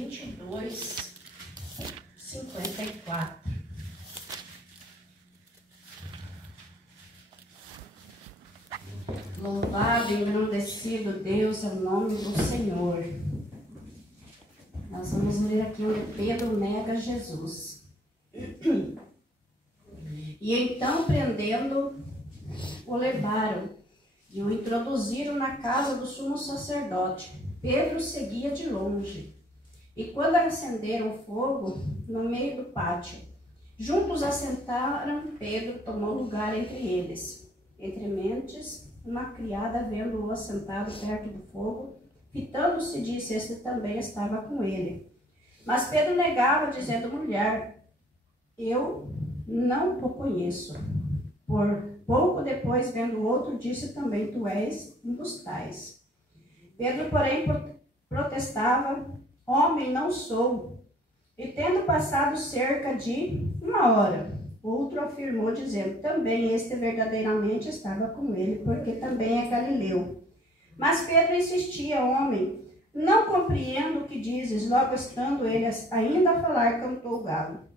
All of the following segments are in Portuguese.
22, 54. Louvado e engrandecido Deus é o nome do Senhor. Nós vamos ler aqui onde Pedro nega Jesus. E então, prendendo, o levaram e o introduziram na casa do sumo sacerdote. Pedro seguia de longe. E quando acenderam fogo no meio do pátio, juntos assentaram, Pedro tomou lugar entre eles. Entre mentes, uma criada, vendo-o assentado perto do fogo, fitando-se, disse: este também estava com ele. Mas Pedro negava, dizendo: mulher, eu não o conheço. Por pouco depois, vendo o outro, disse também: tu és um dos tais. Pedro, porém, protestava: homem, não sou. E tendo passado cerca de 1 hora, outro afirmou, dizendo: também este verdadeiramente estava com ele, porque também é galileu. Mas Pedro insistia: homem, não compreendo o que dizes. Logo estando ele ainda a falar, cantou o galo.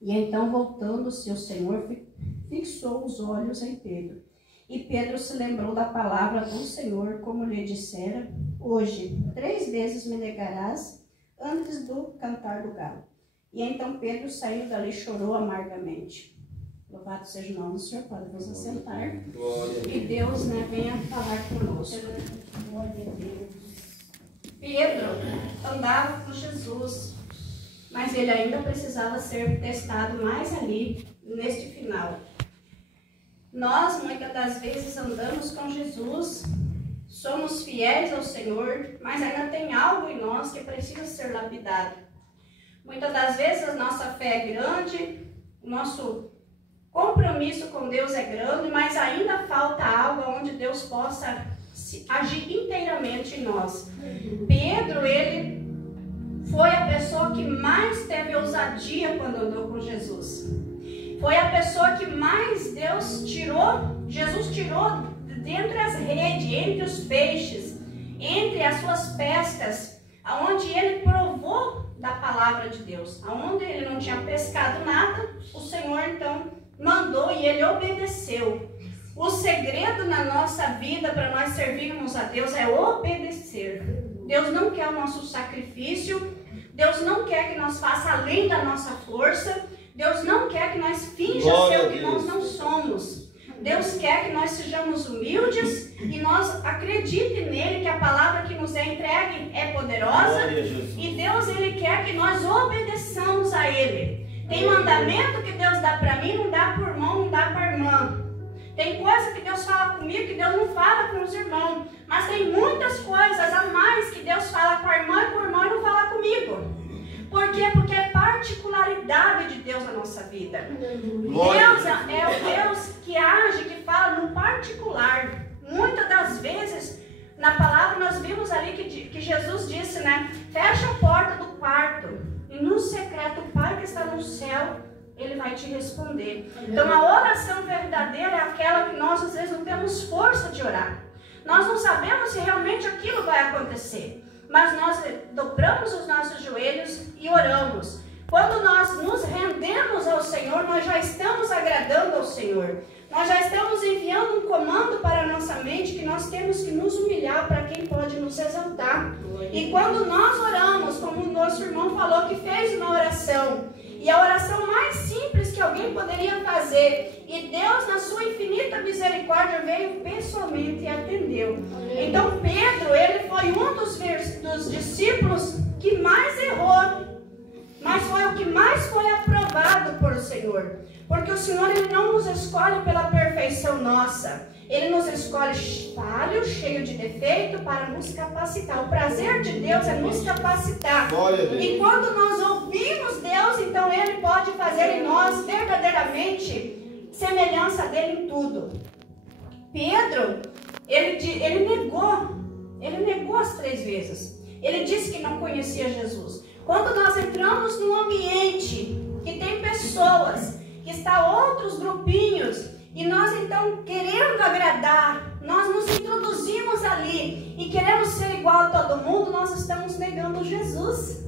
E então, voltando-se, o Senhor fixou os olhos em Pedro. E Pedro se lembrou da palavra do Senhor, como lhe dissera: hoje 3 vezes me negarás antes do cantar do galo. E então Pedro, saindo dali, chorou amargamente. Louvado seja o nome do Senhor. Pode vos assentar. E Deus, venha falar conosco. Glória a Deus. Pedro andava com Jesus, mas ele ainda precisava ser testado mais ali, neste final. Nós, muitas das vezes, andamos com Jesus, somos fiéis ao Senhor, mas ainda tem algo em nós que precisa ser lapidado. Muitas das vezes a nossa fé é grande, o nosso compromisso com Deus é grande, mas ainda falta algo onde Deus possa agir inteiramente em nós. Pedro, ele foi a pessoa que mais teve ousadia quando andou com Jesus. Foi a pessoa que mais Jesus tirou dentre as redes, entre os peixes, entre as suas pescas, aonde ele provou da palavra de Deus. Aonde ele não tinha pescado nada, o Senhor então mandou e ele obedeceu. O segredo na nossa vida para nós servirmos a Deus é obedecer. Deus não quer o nosso sacrifício, Deus não quer que nós faça além da nossa força, Deus não quer que nós finja ser o que nós não somos. Deus quer que nós sejamos humildes e nós acreditemos nele, que a palavra que nos é entregue é poderosa. E Deus, ele quer que nós obedeçamos a ele. Tem mandamento que Deus dá para mim, não dá para o irmão, não dá para a irmã. Tem coisa que Deus fala comigo que Deus não fala com os irmãos. Mas tem muitas coisas a mais que Deus fala com a irmã e com o irmão e não fala comigo. Por quê? Porque é particularidade de Deus na nossa vida. Deus é o Deus que age, que fala no particular. Muitas das vezes, na palavra nós vimos ali que Jesus disse, fecha a porta do quarto e no secreto o Pai que está no céu, ele vai te responder. Então a oração verdadeira é aquela que nós às vezes não temos força de orar. Nós não sabemos se realmente aquilo vai acontecer. Mas nós dobramos os nossos joelhos e oramos. Quando nós nos rendemos ao Senhor, nós já estamos agradando ao Senhor. Nós já estamos enviando um comando para a nossa mente que nós temos que nos humilhar para quem pode nos exaltar. E quando nós oramos, como o nosso irmão falou que fez uma oração, e a oração mais simples que alguém poderia fazer, e Deus, na sua infinita misericórdia, veio pessoalmente e atendeu. Então Pedro, ele foi um dos discípulos que mais errou, mas foi o que mais foi aprovado por o Senhor. Porque o Senhor, ele não nos escolhe pela perfeição nossa. Ele nos escolhe falho, cheio de defeito, para nos capacitar. O prazer de Deus é nos capacitar. E quando nós ouvimos Deus, então Ele pode fazer em nós verdadeiramente semelhança dele em tudo. Pedro, ele negou as 3 vezes. Ele disse que não conhecia Jesus. Quando nós entramos num ambiente que tem pessoas, que está outros grupinhos, e nós então querendo agradar, nós nos introduzimos ali e queremos ser igual a todo mundo, nós estamos negando Jesus.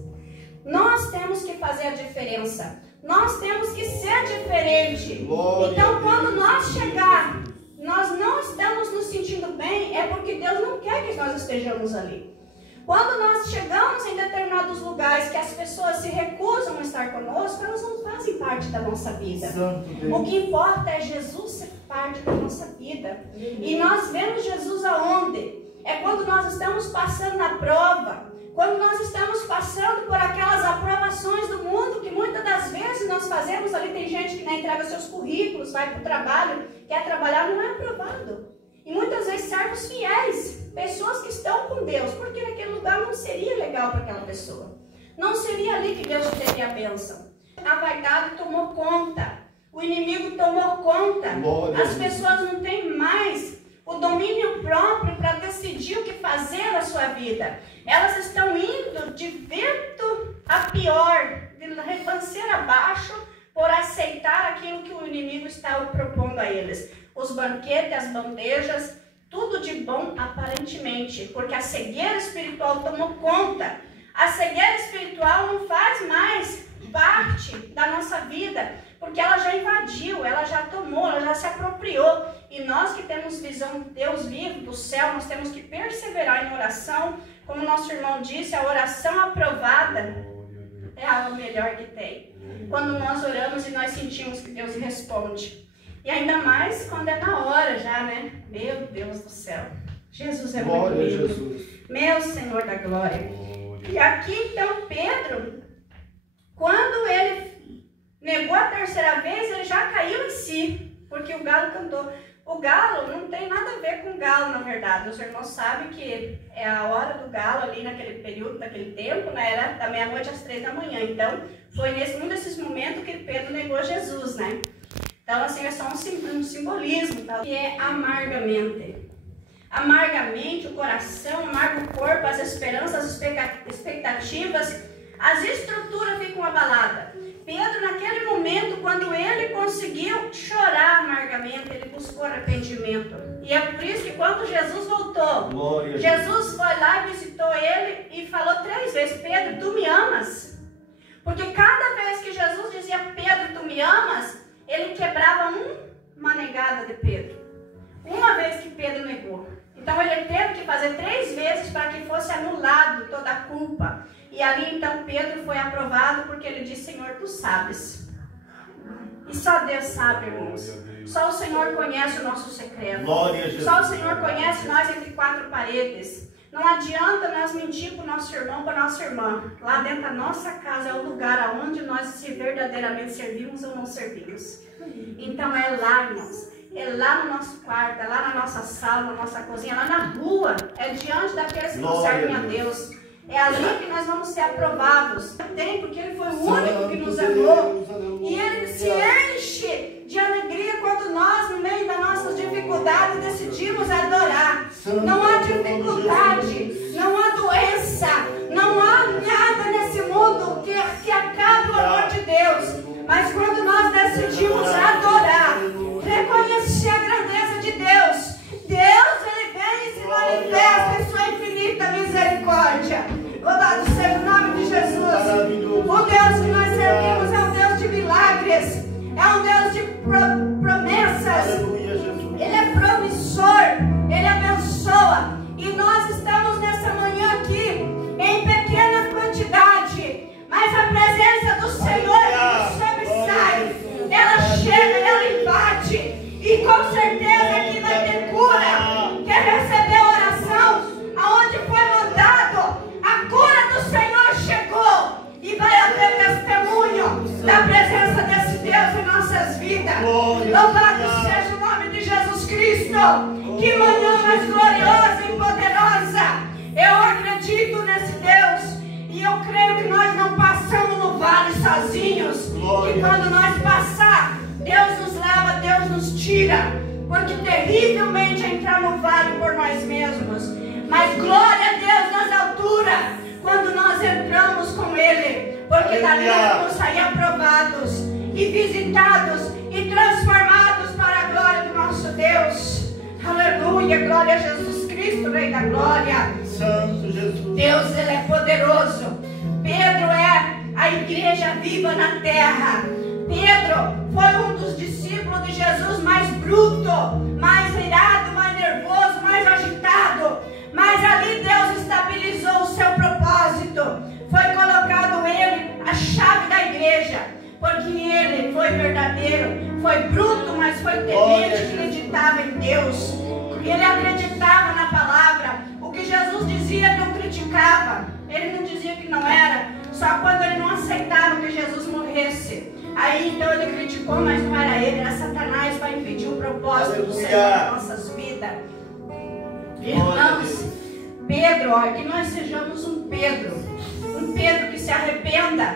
Nós temos que fazer a diferença. Nós temos que ser diferente. Então, quando nós chegar, nós não estamos nos sentindo bem, é porque Deus não quer que nós estejamos ali. Quando nós chegamos em determinados lugares que as pessoas se recusam a estar conosco, elas não fazem parte da nossa vida. O que importa é Jesus ser parte da nossa vida. E nós vemos Jesus aonde? É quando nós estamos passando na prova, quando nós estamos passando por aquelas aprovações do mundo, que muitas das vezes nós fazemos ali. Tem gente que nem entrega seus currículos, vai para o trabalho, quer trabalhar, não é aprovado. E muitas vezes servos fiéis, pessoas que estão com Deus, porque naquele lugar não seria legal para aquela pessoa. Não seria ali que Deus teria a bênção. A vaidade tomou conta, o inimigo tomou conta, as pessoas não têm mais o domínio próprio para decidir o que fazer na sua vida. Elas estão indo de vento a pior, de rebanceira abaixo, por aceitar aquilo que o inimigo está propondo a eles. Os banquetes, as bandejas, tudo de bom aparentemente, porque a cegueira espiritual tomou conta. A cegueira espiritual não faz mais parte da nossa vida, porque ela já invadiu, ela já tomou, ela já se apropriou. E nós que temos visão de Deus vivo, do céu, nós temos que perseverar em oração. Como nosso irmão disse, a oração aprovada é a melhor que tem. Quando nós oramos e nós sentimos que Deus responde. E ainda mais quando é na hora já, né? Meu Deus do céu. Jesus é muito lindo. Meu Senhor da glória. E aqui então Pedro, quando ele negou a terceira vez, ele já caiu em si. Porque o galo cantou. O galo não tem nada a ver com galo, na verdade. Os irmãos sabem que é a hora do galo ali naquele período, naquele tempo, né? Era da meia-noite às 3 da manhã. Então, foi um desses momentos que Pedro negou Jesus, né? Então, assim, é só um simbolismo, tá? Que é amargamente. Amargamente, o coração, amarga o corpo, as esperanças, as expectativas, as estruturas ficam abaladas. Pedro, naquele momento, quando ele conseguiu chorar amargamente, ele buscou arrependimento. E é por isso que quando Jesus voltou, Jesus foi lá e visitou ele e falou 3 vezes, Pedro, tu me amas? Porque cada vez que Jesus dizia, Pedro, tu me amas, ele quebrava uma negada de Pedro. Uma vez que Pedro negou. Então ele teve que fazer 3 vezes para que fosse anulado toda a culpa. E ali então Pedro foi aprovado porque ele disse, Senhor, tu sabes. E só Deus sabe, irmãos. Só o Senhor conhece o nosso secreto. Só o Senhor conhece nós entre 4 paredes. Não adianta nós mentir para o nosso irmão, para a nossa irmã. Lá dentro da nossa casa é o lugar onde nós se verdadeiramente servimos ou não servimos. Então é lá, irmãos. É lá no nosso quarto, é lá na nossa sala, na nossa cozinha, lá na rua. É diante daqueles que não servem a Deus. É ali que nós vamos ser aprovados. Tem, porque Ele foi o único que nos amou. E Ele se enche de alegria quando nós, no meio das nossas dificuldades, decidimos adorar. Não há dificuldade, não há doença, não há nada nesse mundo que acabe o amor de Deus. Mas quando nós decidimos adorar, reconhecer a grandeza de Deus, Ele vem e se manifesta em sua infinita misericórdia. Louvado seja o nome de Jesus. O Deus que nós servimos é um Deus de milagres, é um Deus de promessas. Ele é promissor, Ele abençoa. E nós estamos nessa manhã aqui em pequena quantidade, mas a presença do Senhor que sobressai, ela chega, ela invade. E com certeza aqui vai ter cura. Quer receber a oração? Aonde foi mandado, a cura do Senhor chegou. E vai haver testemunho da presença desse Deus em nossas vidas. Louvado seja o nome de Jesus Cristo. Que manhã mais gloriosa e poderosa. Eu acredito nesse Deus. E eu creio que nós não passamos no vale sozinhos. Que quando nós passar, Deus nos leva, Deus nos tira. Porque terrivelmente é entrar no vale por nós mesmos. Mas glória a Deus nas alturas, quando nós entramos com Ele. Porque dali nós vamos sair aprovados e visitados e transformados para a glória do nosso Deus. Aleluia, glória a Jesus Cristo, Rei da Glória. Santo Jesus. Deus, Ele é poderoso. Pedro é igreja viva na terra. Pedro foi um dos discípulos de Jesus mais bruto, mais irado, mais nervoso, mais agitado. Mas ali Deus estabilizou o seu propósito. Foi colocado ele a chave da igreja, porque ele foi verdadeiro, foi bruto, mas foi temente, acreditava em Deus. Ele acreditava na palavra. O que Jesus dizia, ele não criticava. Ele não dizia que não era. Só quando ele não aceitava que Jesus morresse. Aí então ele criticou, mas não era ele, era Satanás para impedir o propósito do Senhor nas nossas vidas. Irmãos, Pedro, ó, que nós sejamos um Pedro que se arrependa,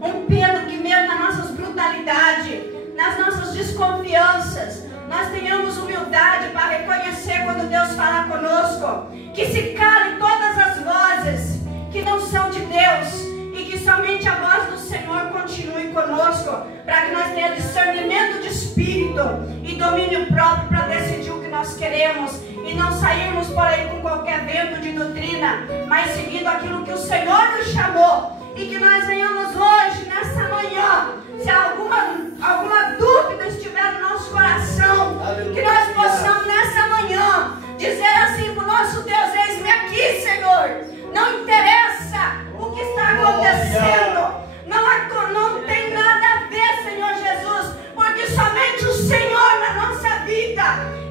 um Pedro que mesmo nas nossas brutalidades, nas nossas desconfianças, nós tenhamos humildade para reconhecer quando Deus fala conosco, que se calem todas as vozes que não são de Deus e que somente a voz do Senhor continue conosco, para que nós tenhamos discernimento de espírito e domínio próprio para decidir o que nós queremos e não sairmos por aí com qualquer vento de doutrina, mas seguindo aquilo que o Senhor nos chamou, e que nós venhamos hoje, nessa manhã, se alguma dúvida estiver no nosso coração, que nós possamos nessa manhã dizer assim para o nosso Deus: eis-me aqui, Senhor. Não interessa o que está acontecendo, não tem nada a ver, Senhor Jesus, porque somente o Senhor na nossa vida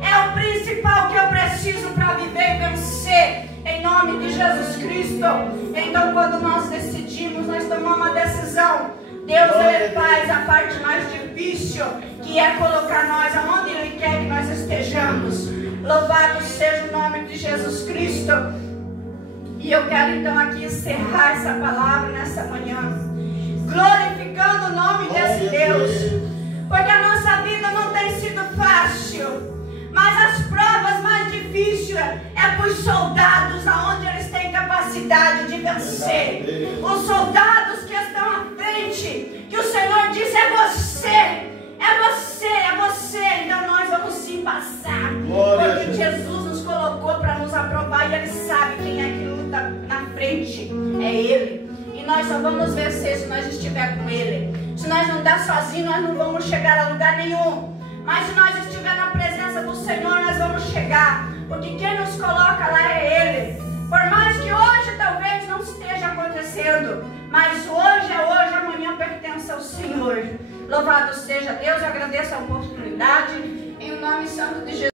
é o principal que eu preciso para viver e vencer, em nome de Jesus Cristo. Então, quando nós decidimos, nós tomamos uma decisão. Deus, ele faz a parte mais difícil, que é colocar nós aonde Ele quer que nós estejamos. Louvado seja o nome de Jesus Cristo. E eu quero então aqui encerrar essa palavra nessa manhã, glorificando o nome desse Deus, porque a nossa vida não tem sido fácil, mas as provas mais difíceis é para os soldados, aonde eles têm capacidade de vencer. Os soldados que estão à frente, que o Senhor diz: é você, é você, é você. Então nós vamos sim passar, porque Jesus nos colocou para nos aprovar, e Ele sabe quem é que luta na frente, é Ele. E nós só vamos vencer se nós estivermos com Ele. Se nós não andar sozinhos, nós não vamos chegar a lugar nenhum. Mas se nós estivermos na presença do Senhor, nós vamos chegar, porque quem nos coloca lá é Ele. Por mais que hoje talvez não esteja acontecendo, mas hoje é hoje, amanhã pertence ao Senhor. Louvado seja Deus, eu agradeço a oportunidade, em nome santo de Jesus.